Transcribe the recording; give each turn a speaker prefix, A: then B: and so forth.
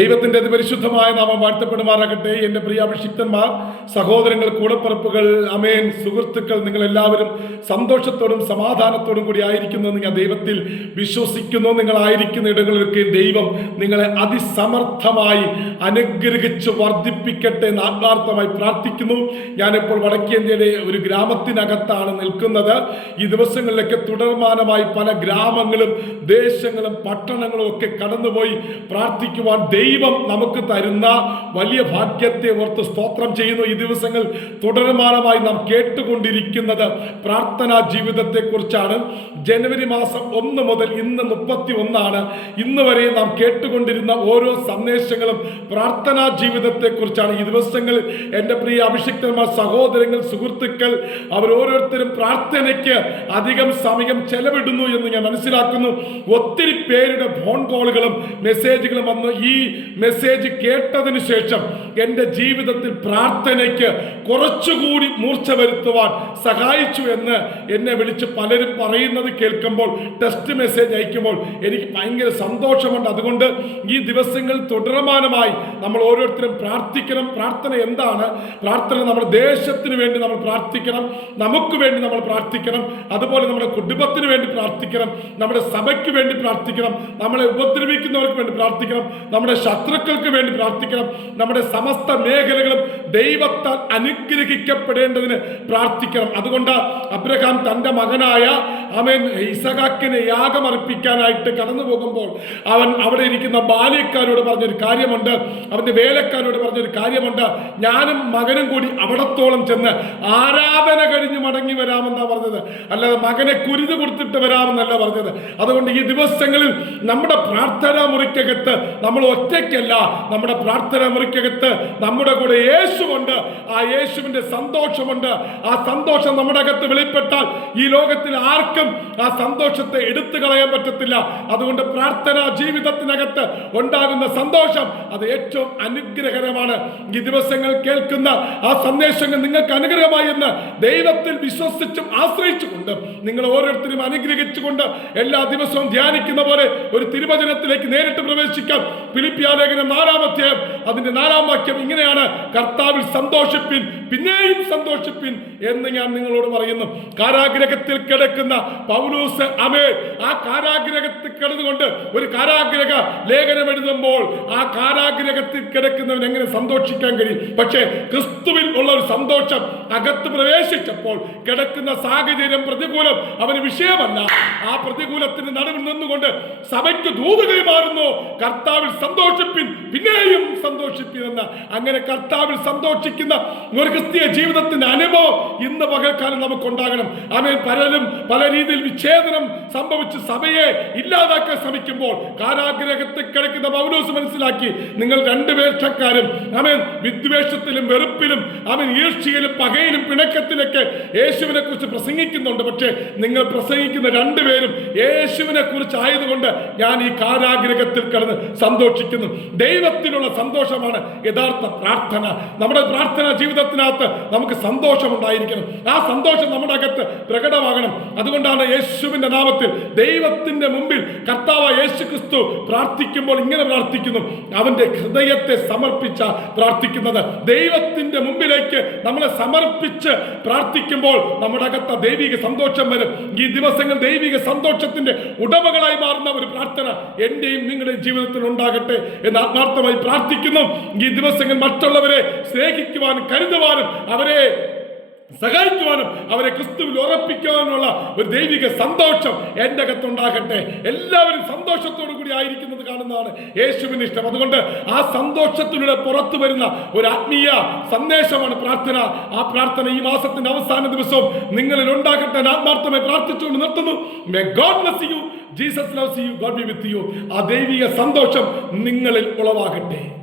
A: ദൈവത്തിന്റെ അതിപരിശുദ്ധമായ നാമം വാഴ്ത്തപ്പെടുമാറാകട്ടെ. എന്റെ പ്രിയ അഭിഷിക്തന്മാർ സഹോദരങ്ങൾ കൂടപ്പറപ്പുകൾ അമേൻ. സുഹൃത്തുക്കൾ നിങ്ങൾ എല്ലാവരും സന്തോഷത്തോടും സമാധാനത്തോടും കൂടി ആയിരിക്കുന്നു ഞാൻ ദൈവത്തിൽ വിശ്വസിക്കുന്നു. നിങ്ങളായിരിക്കുന്ന ഇടങ്ങളിലൊക്കെ ദൈവം നിങ്ങളെ അതിസമർത്ഥമായി അനുഗ്രഹിച്ച് വർദ്ധിപ്പിക്കട്ടെ എന്ന് ആത്മാർത്ഥമായി പ്രാർത്ഥിക്കുന്നു. ഞാനിപ്പോൾ വടക്കേന്ത്യയിലെ ഒരു ഗ്രാമത്തിനകത്താണ് നിൽക്കുന്നത്. ഈ ദിവസങ്ങളിലൊക്കെ തുടർമാനമായി പല ഗ്രാമങ്ങളും ദേശങ്ങളും പട്ടണങ്ങളും ഒക്കെ കടന്നുപോയി പ്രാർത്ഥിക്കുവാൻ ദൈവം നമുക്ക് തരുന്ന വലിയ ഭാഗ്യത്തെ ഓർത്ത് സ്തോത്രം ചെയ്യുന്നു. ഈ ദിവസങ്ങൾ തുടർമാനമായി നാം കേട്ടുകൊണ്ടിരിക്കുന്നത് പ്രാർത്ഥനാ ജീവിതത്തെക്കുറിച്ചാണ്. ജനുവരി മാസം ഒന്ന് മുതൽ ഇന്ന് മുപ്പത്തി ഒന്നാണ് ഇന്ന് വരെ നാം കേട്ടുകൊണ്ടിരുന്ന ഓരോ സന്ദേശങ്ങളും പ്രാർത്ഥനാ ജീവിതത്തെക്കുറിച്ചാണ്. ഈ ദിവസങ്ങളിൽ എന്റെ പ്രിയ അഭിഷിക്തന്മാർ സഹോദരങ്ങൾ സുഹൃത്തുക്കൾ അവരോരോരുത്തരും പ്രാർത്ഥനയ്ക്ക് അധികം സമയം ചെലവിടുന്നു എന്ന് ഞാൻ മനസ്സിലാക്കുന്നു. ഒത്തിരി പേരുടെ ഫോൺ കോളുകളും മെസ്സേജുകളും വന്ന് ഈ മെസ്സേജ് കേട്ടതിന് ശേഷം എന്റെ ജീവിതത്തിൽ പ്രാർത്ഥനയ്ക്ക് കുറച്ചുകൂടി മൂർച്ച വരുത്തുവാൻ സഹായിച്ചു എന്ന് എന്നെ വിളിച്ച് പലരും പറയുന്നത് കേൾക്കുമ്പോൾ ടെസ്റ്റ് മെസ്സേജ് അയക്കുമ്പോൾ എനിക്ക് ഭയങ്കര സന്തോഷമുണ്ട്. അതുകൊണ്ട് ഈ ദിവസങ്ങൾ തുടർമാനമായി നമ്മൾ ഓരോരുത്തരും പ്രാർത്ഥിക്കണം. പ്രാർത്ഥന എന്താണ്? പ്രാർത്ഥന നമ്മൾ ദേശത്തിന് വേണ്ടി നമ്മൾ പ്രാർത്ഥിക്കണം. നമുക്ക് വേണ്ടി നമ്മൾ പ്രാർത്ഥിക്കണം. അതുപോലെ നമ്മുടെ കുടുംബത്തിന് വേണ്ടി പ്രാർത്ഥിക്കണം. നമ്മുടെ സഭയ്ക്ക് വേണ്ടി പ്രാർത്ഥിക്കണം. നമ്മളെ ഉപദ്രവിക്കുന്നവർക്ക് വേണ്ടി പ്രാർത്ഥിക്കണം. നമ്മുടെ ശത്രുക്കൾക്ക് വേണ്ടി പ്രാർത്ഥിക്കണം. നമ്മുടെ സമസ്ത മേഖലകളും ദൈവത്താൽ അനുഗ്രഹിക്കപ്പെടേണ്ടതിന് പ്രാർത്ഥിക്കണം. അതുകൊണ്ട് അബ്രഹാം തന്റെ മകനായ അവൻ ഇസഹാക്കിനെ യാഗമർപ്പിക്കാനായിട്ട് കടന്നു പോകുമ്പോൾ അവൻ അവിടെ ഇരിക്കുന്ന ബാല്യക്കാരോട് പറഞ്ഞൊരു കാര്യമുണ്ട്. അവന്റെ വേലക്കാരോട് പറഞ്ഞൊരു കാര്യമുണ്ട്. ഞാനും മകനും കൂടി അവിടത്തോളം ചെന്ന് ആരാധന കഴിഞ്ഞ് മടങ്ങി വരാമെന്നാണ് പറഞ്ഞത്. അല്ലാതെ മകനെ കുരുത് കൊടുത്തിട്ട് വരാമെന്നല്ല പറഞ്ഞത്. അതുകൊണ്ട് ഈ ദിവസങ്ങളിൽ നമ്മുടെ പ്രാർത്ഥനാ മുറിക്കകത്ത് നമ്മൾ ഒറ്റയ്ക്കല്ല നമ്മുടെ പ്രാർത്ഥന മുറിക്കകത്ത് നമ്മുടെ കൂടെ യേശുവുണ്ട്. ആ യേശുവിന്റെ സന്തോഷമുണ്ട്. ആ സന്തോഷം നമ്മുടെ അകത്ത് വെളിപ്പെട്ടാൽ ഈ ലോകത്തിൽ ആർക്കും ആ സന്തോഷത്തെ എടുത്തു കളയാൻ പറ്റത്തില്ല. അതുകൊണ്ട് പ്രാർത്ഥന ജീവിതത്തിനകത്ത് ഉണ്ടാകുന്ന സന്തോഷം അത് ഏറ്റവും അനുഗ്രഹകരമാണ്. ഈ ദിവസങ്ങൾ കേൾക്കുന്ന ആ സന്ദേശങ്ങൾ നിങ്ങൾക്ക് അനുഗ്രഹമായി എന്ന് ദൈവത്തിൽ വിശ്വസിച്ചും ആശ്രയിച്ചുകൊണ്ട് നിങ്ങൾ ഓരോരുത്തരും അനുഗ്രഹിച്ചുകൊണ്ട് എല്ലാ ദിവസവും ധ്യാനിക്കുന്ന പോലെ ഒരു തിരുവചനത്തിലേക്ക് നേരിട്ട് പ്രവേശിക്കാം. ഫിലിപ്പിയാലേഖനം നാലാമധ്യായം അതിന്റെ നാലാം വാക്യം ഇങ്ങനെയാണ്. കർത്താവിൽ സന്തോഷിപ്പിൻ പിന്നെയും സന്തോഷിപ്പിൻ എന്ന് ഞാൻ നിങ്ങളോട് പറയുന്നു. കാരാഗ്രഹത്തിൽ കിടക്കുന്ന പൗലൂസ് അമേ ആ കാരാഗ്രഹത്തിൽ കിടന്നുകൊണ്ട് ഒരു കാരാഗ്രഹ ലേഖനം എഴുതുമ്പോൾ ആ കാരാഗ്രഹത്തിൽ കിടക്കുന്നവൻ എങ്ങനെ സന്തോഷിക്കാൻ കഴിയും? പക്ഷേ ക്രിസ്തുവിൽ ഉള്ള ഒരു സന്തോഷം അകത്ത് പ്രവേശിച്ചപ്പോൾ കിടക്കുന്ന സാഹചര്യം പ്രതികൂലം അവന് വിഷയമല്ല. ആ പ്രതികൂലത്തിന് നടുവിൽ നിന്നുകൊണ്ട് സഭയ്ക്ക് ദൂത് കൈമാറുന്നു. കർത്താവിൽ സന്തോഷിപ്പിൻ പിന്നെയും സന്തോഷിപ്പിൻ എന്ന്. അങ്ങനെ കർത്താവിൽ സന്തോഷിക്കുന്ന ഒരു ക്രിസ്തീയ ജീവിതത്തിന്റെ അനുഭവം ഇന്ന് പകൽക്കാലം നമുക്കുണ്ടാകണം. അവൻ പലരും പല രീതിയിൽ വിച്ഛേദനം സംഭവിച്ച് സഭയെ ഇല്ലാതാക്കാൻ ശ്രമിക്കുമ്പോൾ കാരാഗ്രഹത്തിൽ കിടക്കുന്ന പൗലോസ് മനസ്സിലാക്കി നിങ്ങൾ രണ്ടുപേക്ഷക്കാരും അവൻ വിദ്വേഷത്തിലും വെറുപ്പിലും അവൻ ഈർഷ്യയിലും പകയിലും പിണക്കത്തിലൊക്കെ യേശുവിനെ കുറിച്ച് പ്രസംഗിക്കുന്നുണ്ട്. പക്ഷേ നിങ്ങൾ പ്രസംഗിക്കുന്ന രണ്ടുപേരും യേശുവിനെ കുറിച്ച് ആയതുകൊണ്ട് ഞാൻ ഈ കാരാഗ്രഹത്തിൽ കിടന്ന് സന്തോഷിക്കുന്നു. ദൈവത്തിനുള്ള സന്തോഷമാണ് യഥാർത്ഥ പ്രാർത്ഥന. നമ്മുടെ പ്രാർത്ഥന ജീവിതത്തിനകത്ത് നമുക്ക് സന്തോഷം ഉണ്ടായിരിക്കണം ആ സന്തോഷം നമ്മുടെ അകത്ത് പ്രകടമാകണം. അതുകൊണ്ടാണ് യേശുവിന്റെ നാമത്തിൽ ദൈവത്തിന്റെ മുമ്പിൽ കർത്താവ് യേശു ക്രിസ്തു പ്രാർത്ഥിക്കുമ്പോൾ ഇങ്ങനെ പ്രാർത്ഥിക്കുന്നു. അവന്റെ ഹൃദയത്തെ സമർപ്പിച്ച പ്രാർത്ഥിക്കുന്നത്. ദൈവത്തിന്റെ മുമ്പിലേക്ക് നമ്മളെ സമർപ്പിച്ച് പ്രാർത്ഥിക്കുമ്പോൾ നമ്മുടെ അകത്ത് ദൈവിക സന്തോഷം വരും. ഈ ദിവസങ്ങൾ ദൈവിക സന്തോഷത്തിന്റെ ഉടമകളായി മാറുന്ന ഒരു പ്രാർത്ഥന എന്റെയും നിങ്ങളുടെയും ജീവിതത്തിൽ ഉണ്ടാകട്ടെ എന്ന് ആത്മാർത്ഥമായി പ്രാർത്ഥിക്കുന്നു. ഈ ദിവസങ്ങൾ മറ്റുള്ളവരെ സ്നേഹിക്കുവാനും കരുതുവാനും അവരെ സഹായിക്കുവാനും അവരെ ക്രിസ്തുവിൽ ഉറപ്പിക്കുവാനുള്ള ഒരു ദൈവിക സന്തോഷം എന്റെ അകത്തുണ്ടാകട്ടെ. എല്ലാവരും സന്തോഷത്തോടു കൂടി ആയിരിക്കുന്നത് കാണുന്നതാണ് യേശുവിന് ഇഷ്ടം. അതുകൊണ്ട് ആ സന്തോഷത്തിലൂടെ പുറത്തു വരുന്ന ഒരു ആത്മീയ സന്ദേശമാണ് പ്രാർത്ഥന. ആ പ്രാർത്ഥന ഈ മാസത്തിന്റെ അവസാന ദിവസവും നിങ്ങളിൽ ഉണ്ടാകട്ടെ ആത്മാർത്ഥമായി പ്രാർത്ഥിച്ചുകൊണ്ട് നിർത്തുന്നു. May God bless Jesus loves you God be with you ആ ദൈവിക സന്തോഷം നിങ്ങളിൽ ഉളവാകട്ടെ.